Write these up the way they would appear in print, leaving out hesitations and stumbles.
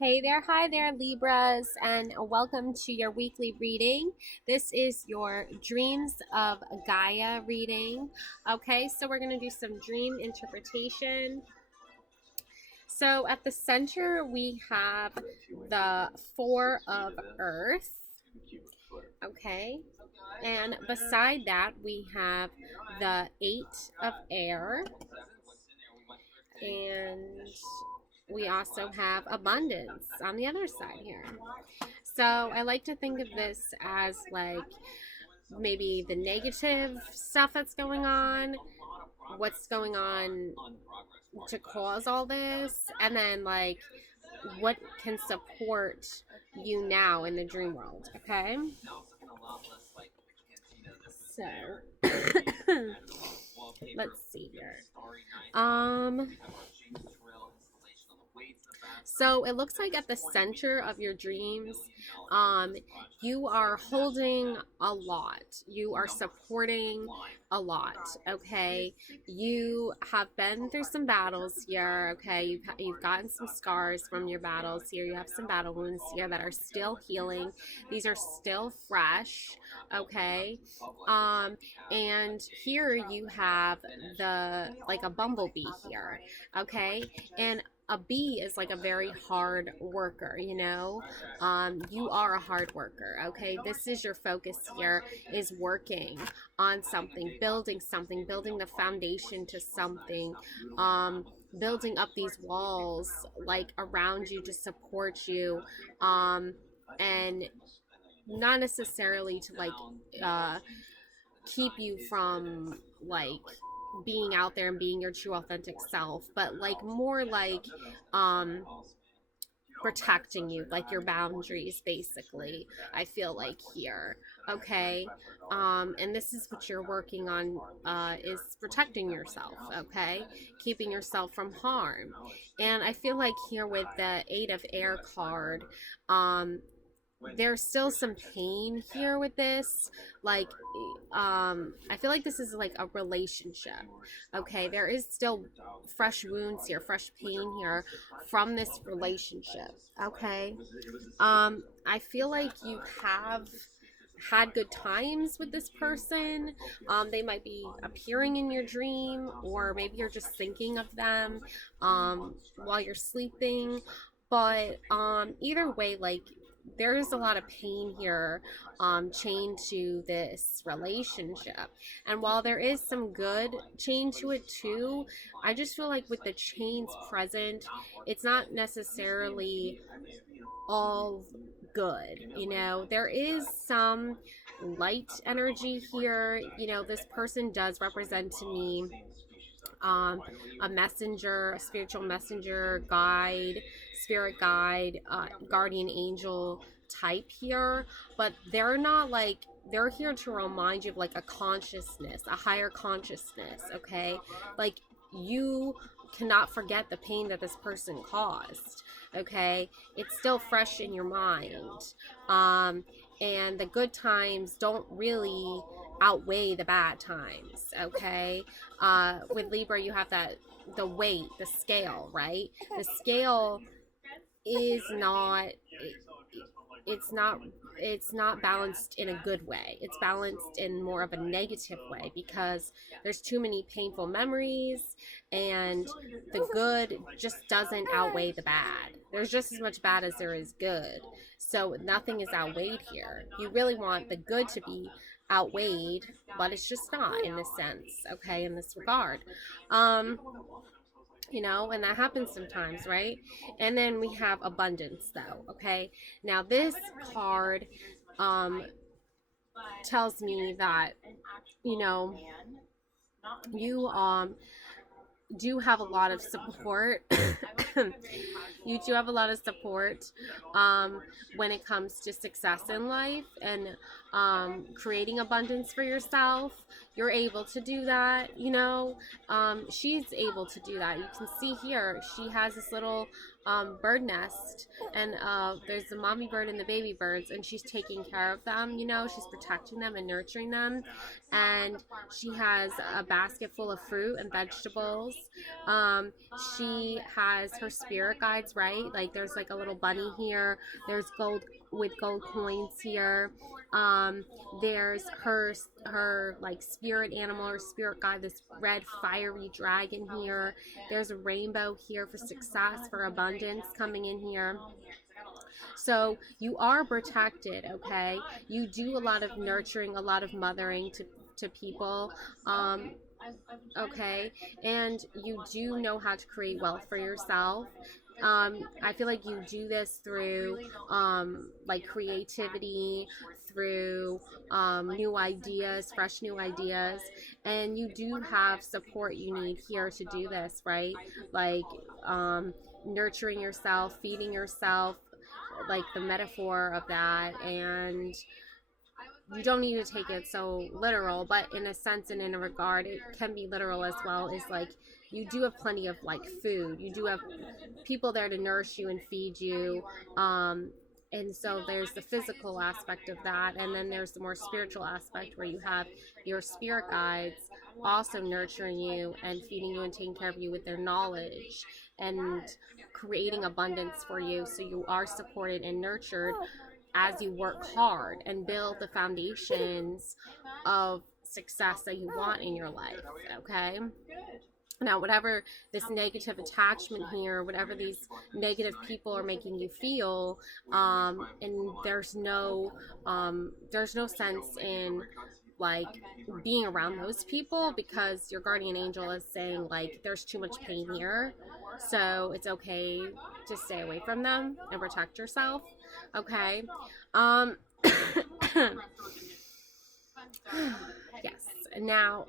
Hey there, hi there, Libras, and welcome to your weekly reading. This is your Dreams of Gaia reading. Okay, so we're going to do some dream interpretation. So at the center, we have the Four of Earth. Okay, and beside that, we have the Eight of Air, and we also have abundance on the other side here. So I like to think of this as like maybe the negative stuff that's going on, what's going on to cause all this, and then like what can support you now in the dream world. Okay, so let's see here. Um, So it looks like at the center of your dreams, um, you are holding a lot. You are supporting a lot. Okay, you have been through some battles here. Okay, you've gotten some scars from your battles here. You have some battle wounds here that are still healing. These are still fresh. Okay, and here you have the like a bumblebee here. Okay, and a bee is like a very hard worker, you know. You are a hard worker. Okay, this is your focus here, is working on something, building the foundation to something, building up these walls like around you to support you, and not necessarily to like uh keep you from like being out there and being your true authentic self, but like more like um protecting you, like your boundaries basically. I feel like here. Okay, and this is what you're working on, is protecting yourself. Okay, keeping yourself from harm. And I feel like here with the Eight of Air card, there's still some pain here with this, like I feel like this is like a relationship. Okay, there is still fresh wounds here, fresh pain here from this relationship. Okay, I feel like you have had good times with this person. They might be appearing in your dream, or maybe you're just thinking of them while you're sleeping. But either way, like there is a lot of pain here, chained to this relationship. And while there is some good chained to it too, I just feel like with the chains present, it's not necessarily all good. You know, there is some light energy here. You know, this person does represent to me a messenger, a spiritual messenger, guide, spirit guide, guardian angel type here, but they're not like, they're here to remind you of like a consciousness, a higher consciousness. Okay, like you cannot forget the pain that this person caused. Okay, it's still fresh in your mind, and the good times don't really outweigh the bad times. Okay, with Libra, you have that, the weight, the scale, right? The scale is not, it's not, it's not balanced in a good way. It's balanced in more of a negative way because there's too many painful memories, and the good just doesn't outweigh the bad. There's just as much bad as there is good, so nothing is outweighed here. You really want the good to be outweighed, but it's just not in this sense. Okay, in this regard, you know, and that happens sometimes, right? And then we have abundance, though. Okay, now this card tells me that, you know, you do have a lot of support. You do have a lot of support when it comes to success in life and creating abundance for yourself. You're able to do that, you know. She's able to do that. You can see here she has this little bird nest, and there's the mommy bird and the baby birds, and she's taking care of them. You know, she's protecting them and nurturing them, and she has a basket full of fruit and vegetables. Um, she has her spirit guides, right? Like there's like a little bunny here. There's gold with gold coins here. Um, there's her like spirit animal or spirit guide, this red fiery dragon here. There's a rainbow here for success, for abundance coming in here. So you are protected, okay? You do a lot of nurturing, a lot of mothering to people. Okay, and you do know how to create wealth for yourself. I feel like you do this through like creativity, through new ideas, fresh new ideas, and you do have support you need here to do this, right? Like nurturing yourself, feeding yourself, like the metaphor of that, and you don't need to take it so literal, but in a sense and in a regard, it can be literal as well. Is like you do have plenty of like food. You do have people there to nourish you and feed you. And so there's the physical aspect of that, and then there's the more spiritual aspect where you have your spirit guides also nurturing you and feeding you and taking care of you with their knowledge and creating abundance for you, so you are supported and nurtured as you work hard and build the foundations of success that you want in your life. Okay, now whatever this negative attachment here, whatever these negative people are making you feel, and there's no sense in like being around those people, because your guardian angel is saying like there's too much pain here, so it's okay to stay away from them and protect yourself. Okay. um yes. Now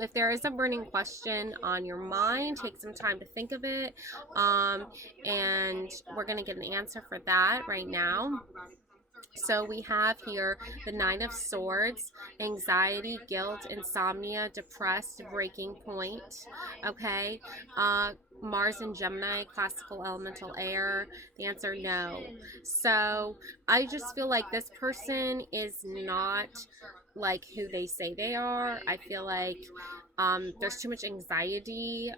if there is a burning question on your mind, take some time to think of it, and we're going to get an answer for that right now. So we have here the Nine of Swords, anxiety, guilt, insomnia, depressed, breaking point. Okay. Mars and Gemini, classical elemental air. The answer, no. So I just feel like this person is not like who they say they are. I feel like there's too much anxiety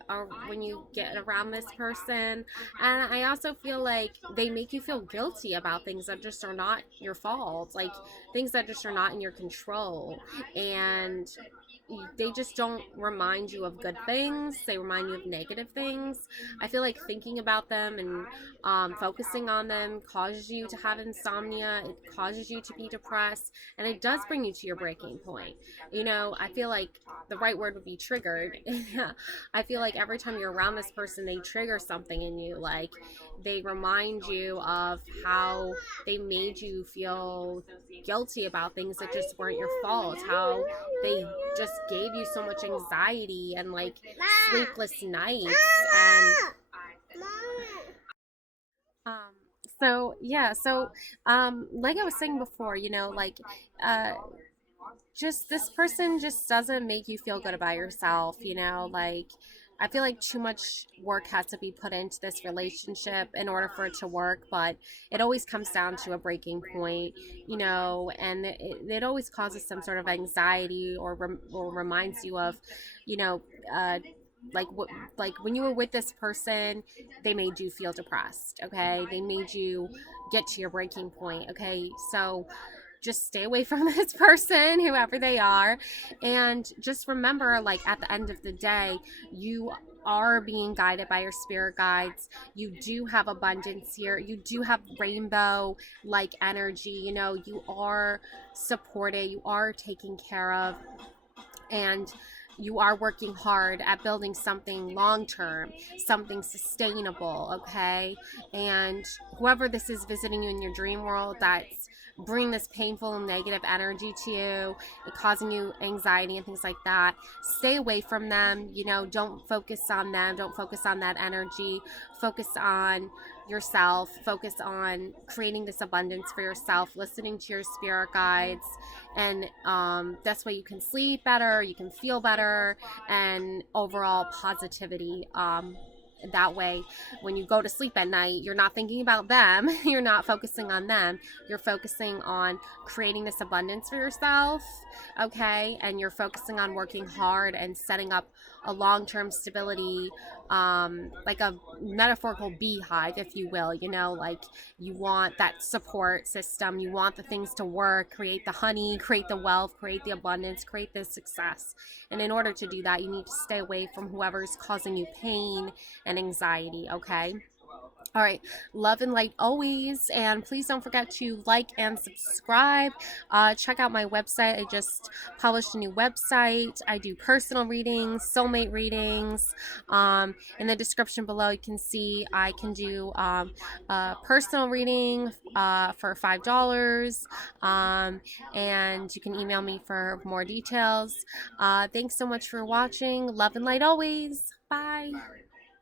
when you get around this person. And I also feel like they make you feel guilty about things that just are not your fault, like things that just are not in your control. And they just don't remind you of good things, they remind you of negative things. I feel like thinking about them and focusing on them causes you to have insomnia, it causes you to be depressed, and it does bring you to your breaking point. You know, I feel like the right word would be triggered. I feel like every time you're around this person, they trigger something in you. Like they remind you of how they made you feel guilty about things that just weren't your fault, how they just gave you so much anxiety and like sleepless nights. And like I was saying before, you know, like just this person just doesn't make you feel good about yourself, you know. Like I feel like too much work has to be put into this relationship in order for it to work, but it always comes down to a breaking point, you know, and it always causes some sort of anxiety, or reminds you of, you know, like what, like when you were with this person, they made you feel depressed. Okay, they made you get to your breaking point. Okay, so just stay away from this person, whoever they are, and just remember, like at the end of the day, you are being guided by your spirit guides. You do have abundance here, you do have rainbow like energy, you know, you are supported, you are taken care of, and you are working hard at building something long term, something sustainable. Okay, and whoever this is visiting you in your dream world that's bring this painful negative energy to you, causing you anxiety and things like that, stay away from them. You know, don't focus on them, don't focus on that energy, focus on yourself, focus on creating this abundance for yourself, listening to your spirit guides, and that's why you can sleep better, you can feel better, and overall positivity. that way, when you go to sleep at night, you're not thinking about them. You're not focusing on them. You're focusing on creating this abundance for yourself, okay? And you're focusing on working hard and setting up a long-term stability, like a metaphorical beehive, if you will. You know, like you want that support system. You want the things to work, create the honey, create the wealth, create the abundance, create the success. And in order to do that, you need to stay away from whoever's causing you pain and anxiety, okay? All right, love and light always, and please don't forget to like and subscribe. Check out my website. I just published a new website. I do personal readings, soulmate readings. In the description below, you can see I can do a personal reading for $5, and you can email me for more details. Thanks so much for watching. Love and light always. Bye.